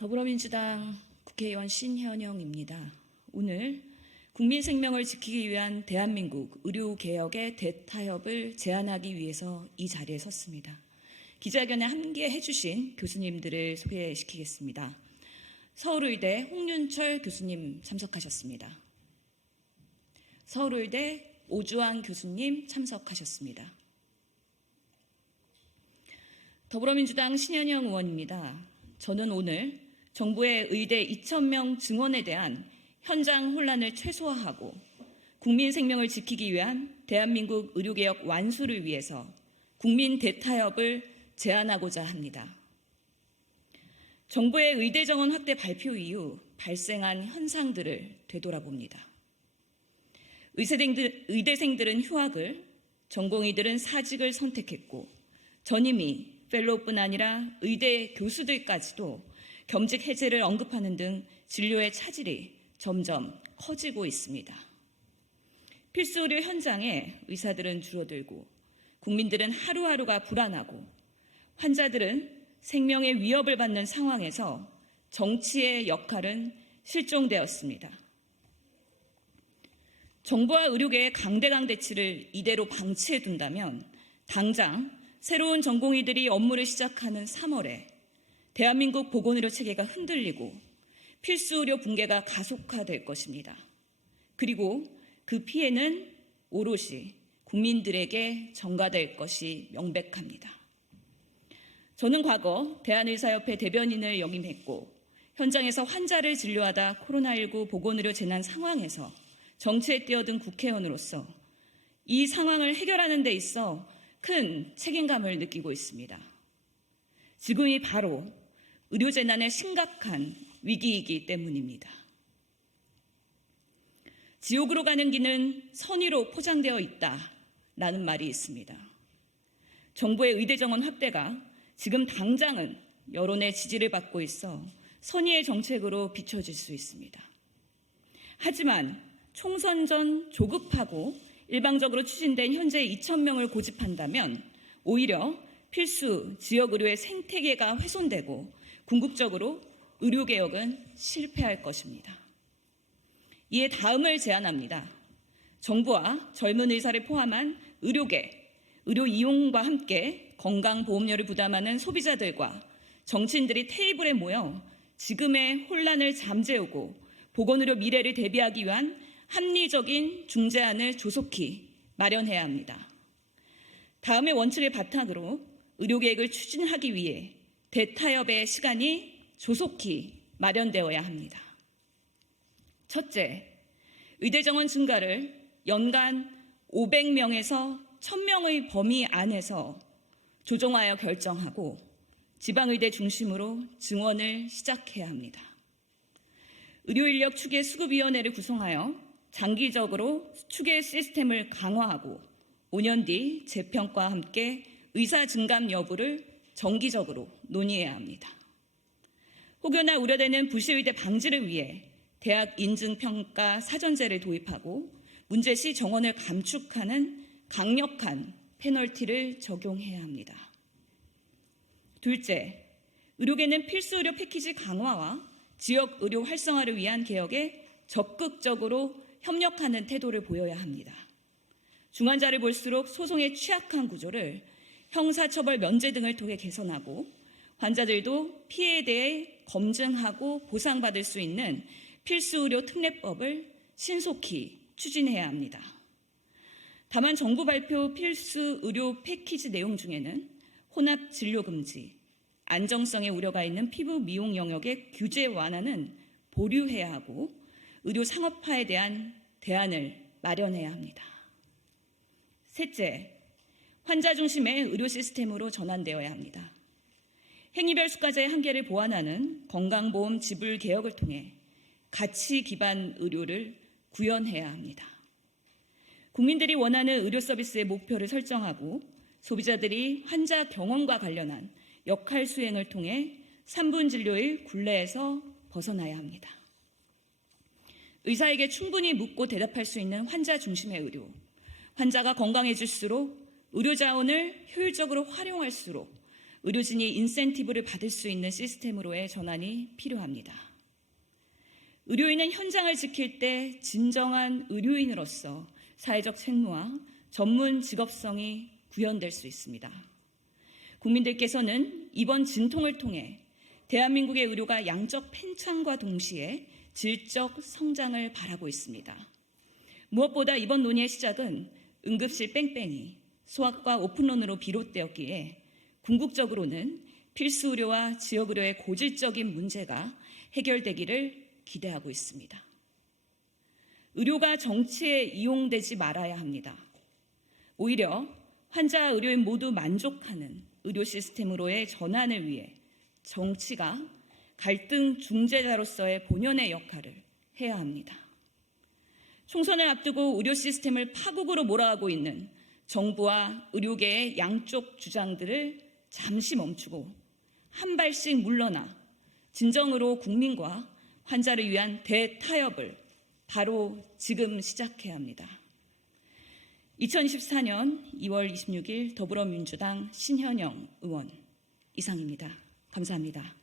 더불어민주당 국회의원 신현영입니다. 오늘 국민 생명을 지키기 위한 대한민국 의료개혁의 대타협을 제안하기 위해서 이 자리에 섰습니다. 기자회견에 함께해 주신 교수님들을 소개시키겠습니다. 서울의대 홍윤철 교수님 참석하셨습니다. 서울의대 오주환 교수님 참석하셨습니다. 더불어민주당 신현영 의원입니다. 저는 오늘 정부의 의대 2,000명 증원에 대한 현장 혼란을 최소화하고 국민 생명을 지키기 위한 대한민국 의료개혁 완수를 위해서 국민 대타협을 제안하고자 합니다. 정부의 의대 정원 확대 발표 이후 발생한 현상들을 되돌아봅니다. 의대생들은 휴학을, 전공의들은 사직을 선택했고 전임의, 펠로우뿐 아니라 의대 교수들까지도 겸직 해제를 언급하는 등 진료의 차질이 점점 커지고 있습니다. 필수 의료 현장에 의사들은 줄어들고 국민들은 하루하루가 불안하고 환자들은 생명의 위협을 받는 상황에서 정치의 역할은 실종되었습니다. 정부와 의료계의 강대강 대치를 이대로 방치해 둔다면 당장 새로운 전공의들이 업무를 시작하는 3월에 대한민국 보건의료 체계가 흔들리고 필수 의료 붕괴가 가속화될 것입니다. 그리고 그 피해는 오롯이 국민들에게 전가될 것이 명백합니다. 저는 과거 대한의사협회 대변인을 역임했고 현장에서 환자를 진료하다 코로나19 보건의료 재난 상황에서 정치에 뛰어든 국회의원으로서 이 상황을 해결하는 데 있어 큰 책임감을 느끼고 있습니다. 지금이 바로 의료재난의 심각한 위기이기 때문입니다. 지옥으로 가는 길은 선의로 포장되어 있다라는 말이 있습니다. 정부의 의대 정원 확대가 지금 당장은 여론의 지지를 받고 있어 선의의 정책으로 비춰질 수 있습니다. 하지만 총선 전 조급하고 일방적으로 추진된 현재 2,000명을 고집한다면 오히려 필수 지역의료의 생태계가 훼손되고 궁극적으로 의료개혁은 실패할 것입니다. 이에 다음을 제안합니다. 정부와 젊은 의사를 포함한 의료계, 의료 이용과 함께 건강보험료를 부담하는 소비자들과 정치인들이 테이블에 모여 지금의 혼란을 잠재우고 보건의료 미래를 대비하기 위한 합리적인 중재안을 조속히 마련해야 합니다. 다음의 원칙을 바탕으로 의료계획을 추진하기 위해 대타협의 시간이 조속히 마련되어야 합니다. 첫째, 의대 정원 증가를 연간 500명에서 1,000명의 범위 안에서 조정하여 결정하고 지방의대 중심으로 증원을 시작해야 합니다. 의료인력 추계 수급위원회를 구성하여 장기적으로 추계 시스템을 강화하고 5년 뒤 재평가와 함께 의사 증감 여부를 정기적으로 논의해야 합니다. 혹여나 우려되는 부실의대 방지를 위해 대학 인증평가 사전제를 도입하고 문제시 정원을 감축하는 강력한 페널티를 적용해야 합니다. 둘째, 의료계는 필수 의료 패키지 강화와 지역 의료 활성화를 위한 개혁에 적극적으로 협력하는 태도를 보여야 합니다. 중환자를 볼수록 소송의 취약한 구조를 형사처벌 면제 등을 통해 개선하고 환자들도 피해에 대해 검증하고 보상받을 수 있는 필수의료 특례법을 신속히 추진해야 합니다. 다만 정부 발표 필수의료 패키지 내용 중에는 혼합 진료 금지, 안정성에 우려가 있는 피부 미용 영역의 규제 완화는 보류해야 하고 의료 상업화에 대한 대안을 마련해야 합니다. 셋째, 환자 중심의 의료 시스템으로 전환되어야 합니다. 행위별 수가제의 한계를 보완하는 건강보험 지불 개혁을 통해 가치 기반 의료를 구현해야 합니다. 국민들이 원하는 의료 서비스의 목표를 설정하고 소비자들이 환자 경험과 관련한 역할 수행을 통해 3분 진료의 굴레에서 벗어나야 합니다. 의사에게 충분히 묻고 대답할 수 있는 환자 중심의 의료, 환자가 건강해질수록 의료 자원을 효율적으로 활용할수록 의료진이 인센티브를 받을 수 있는 시스템으로의 전환이 필요합니다. 의료인은 현장을 지킬 때 진정한 의료인으로서 사회적 책무와 전문 직업성이 구현될 수 있습니다. 국민들께서는 이번 진통을 통해 대한민국의 의료가 양적 팽창과 동시에 질적 성장을 바라고 있습니다. 무엇보다 이번 논의의 시작은 응급실 뺑뺑이, 소아과 오픈런으로 비롯되었기에 궁극적으로는 필수 의료와 지역 의료의 고질적인 문제가 해결되기를 기대하고 있습니다. 의료가 정치에 이용되지 말아야 합니다. 오히려 환자, 의료인 모두 만족하는 의료 시스템으로의 전환을 위해 정치가 갈등 중재자로서의 본연의 역할을 해야 합니다. 총선을 앞두고 의료 시스템을 파국으로 몰아가고 있는 정부와 의료계의 양쪽 주장들을 잠시 멈추고 한 발씩 물러나 진정으로 국민과 환자를 위한 대타협을 바로 지금 시작해야 합니다. 2024년 2월 26일 더불어민주당 신현영 의원 이상입니다. 감사합니다.